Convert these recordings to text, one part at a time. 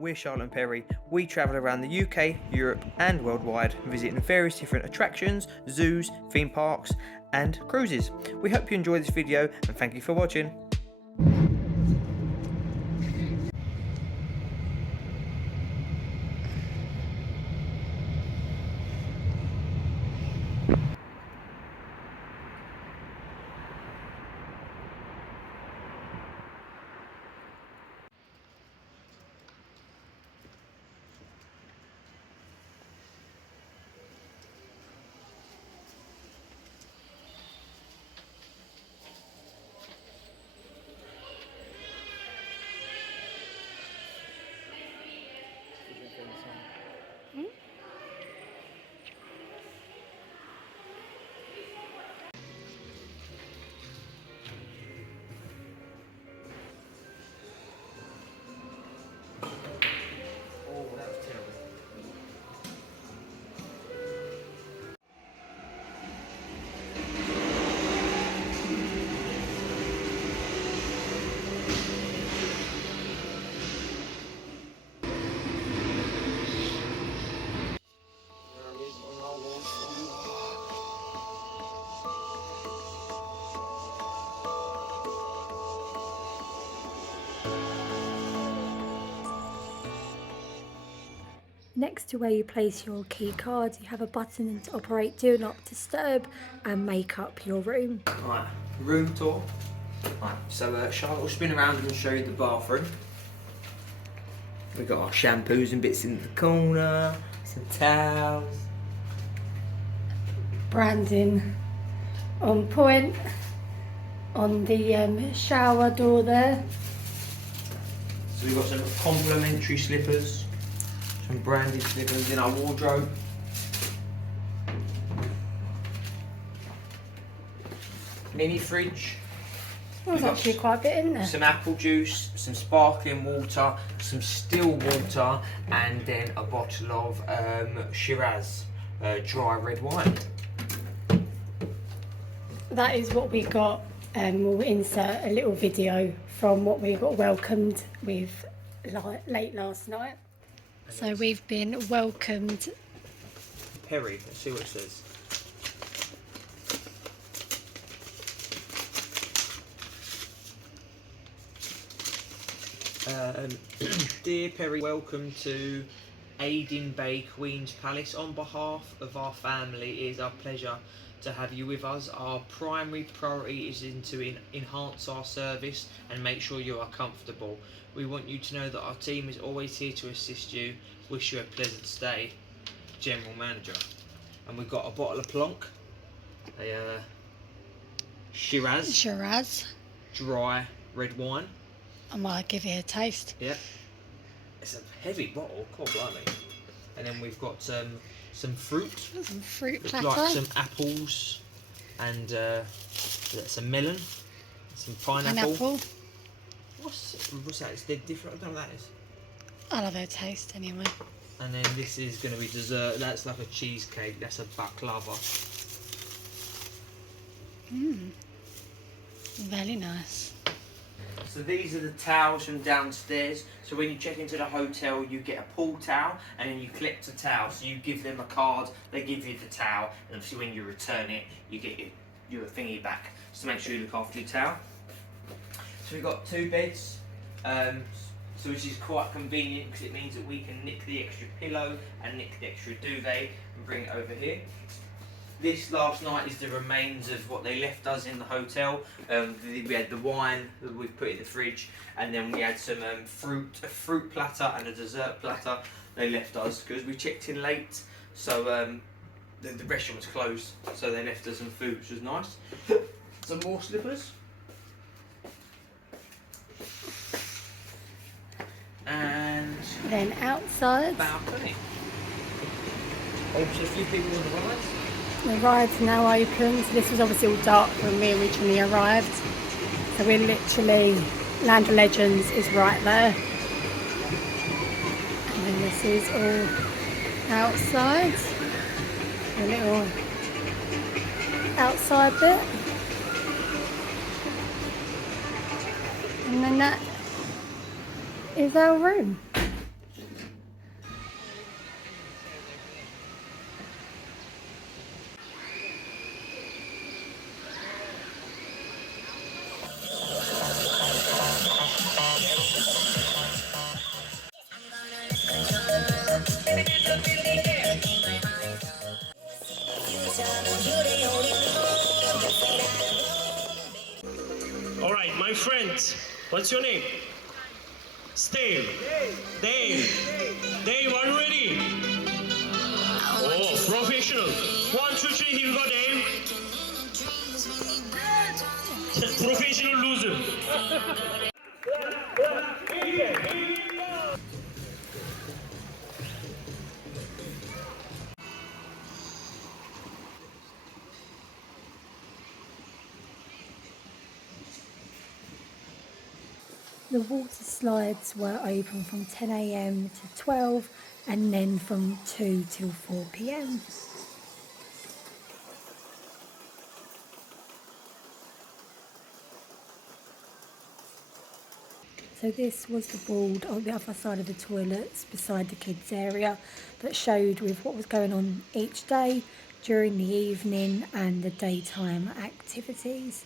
We're Charlotte and Perry. We travel around the UK, Europe, and worldwide, visiting various different attractions, zoos, theme parks, and cruises. We hope you enjoy this video and thank you for watching. Next to where you place your key cards, you have a button to operate Do Not Disturb and make up your room. Right, room tour. Right, so Charlotte will spin around and show you the bathroom. We've got our shampoos and bits in the corner, some towels. Branding on point on the shower door there. So we've got some complimentary slippers, some branded slippers in our wardrobe. Mini fridge. There's actually quite a bit in there. Some apple juice, some sparkling water, some still water, and then a bottle of Shiraz dry red wine. That is what we got. We'll insert a little video from what we got welcomed with late last night. So we've been welcomed. Perry, let's see what it says. Dear Perry, welcome to Aydinbey Queen's Palace. On behalf of our family, it is our pleasure to have you with us. Our primary priority is to enhance our service and make sure you are comfortable. We want you to know that our team is always here to assist you. Wish you a pleasant stay, General Manager. And we've got a bottle of Plonk, a Shiraz dry red wine. I might give it a taste. Yep. It's a heavy bottle, God blimey. And then we've got some fruit. Some fruit platter. Like some apples and some melon, some pineapple. What's that? It's different. I don't know what that is. I'll have a taste anyway. And then this is going to be dessert. That's like a cheesecake. That's a baklava. Very nice. So these are the towels from downstairs. So when you check into the hotel, you get a pool towel and then you collect a towel. So you give them a card, they give you the towel, and obviously when you return it, you get your thingy back. So make sure you look after your towel. So we've got 2 beds, so which is quite convenient because it means that we can nick the extra pillow and nick the extra duvet and bring it over here. This last night is the remains of what they left us in the hotel. We had the wine that we put in the fridge, and then we had some a fruit platter and a dessert platter they left us because we checked in late, so the restaurant was closed, so they left us some food, which was nice. Some more slippers. And then outside. Balcony. Hopefully a few people on the ride. The ride's now open, so this was obviously all dark when we originally arrived. So we're literally, Land of Legends is right there. And then this is all outside. A little outside bit. And then that is our room. My friends, what's your name? Steve. Dave, are you ready? Oh, professional. 1, 2, 3, here we go, Dave. Professional loser. The water slides were open from 10 a.m. to 12 and then from 2 till 4 p.m. So this was the board on the other side of the toilets beside the kids area that showed with what was going on each day during the evening and the daytime activities.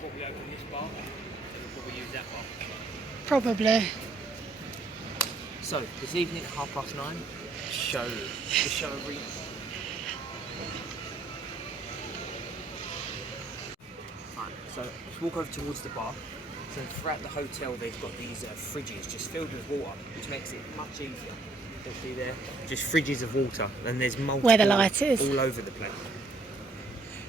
Probably open this bar, and we'll probably use that bar. Probably. So, this evening at 9:30, the show arena. Right, so let's walk over towards the bar. So throughout the hotel they've got these fridges just filled with water, which makes it much easier. You'll see there, just fridges of water, and there's multiple Where the light is. all over the place.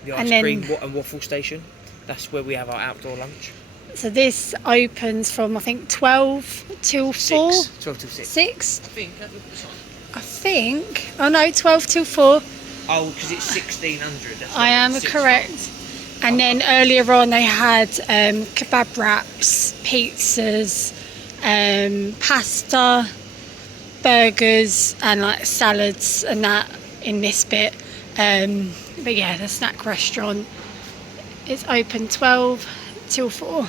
The And ice then- cream and waffle station, that's where we have our outdoor lunch. So this opens from I think 12 till 4? 12 till 6. 6? I think, look at the sign. I think. Oh no, 12 till 4. Oh, because it's 1600. That's I right, am 6 correct. And then earlier on they had kebab wraps, pizzas, pasta, burgers and like salads and that in this bit. But yeah, the snack restaurant is open 12 till 4.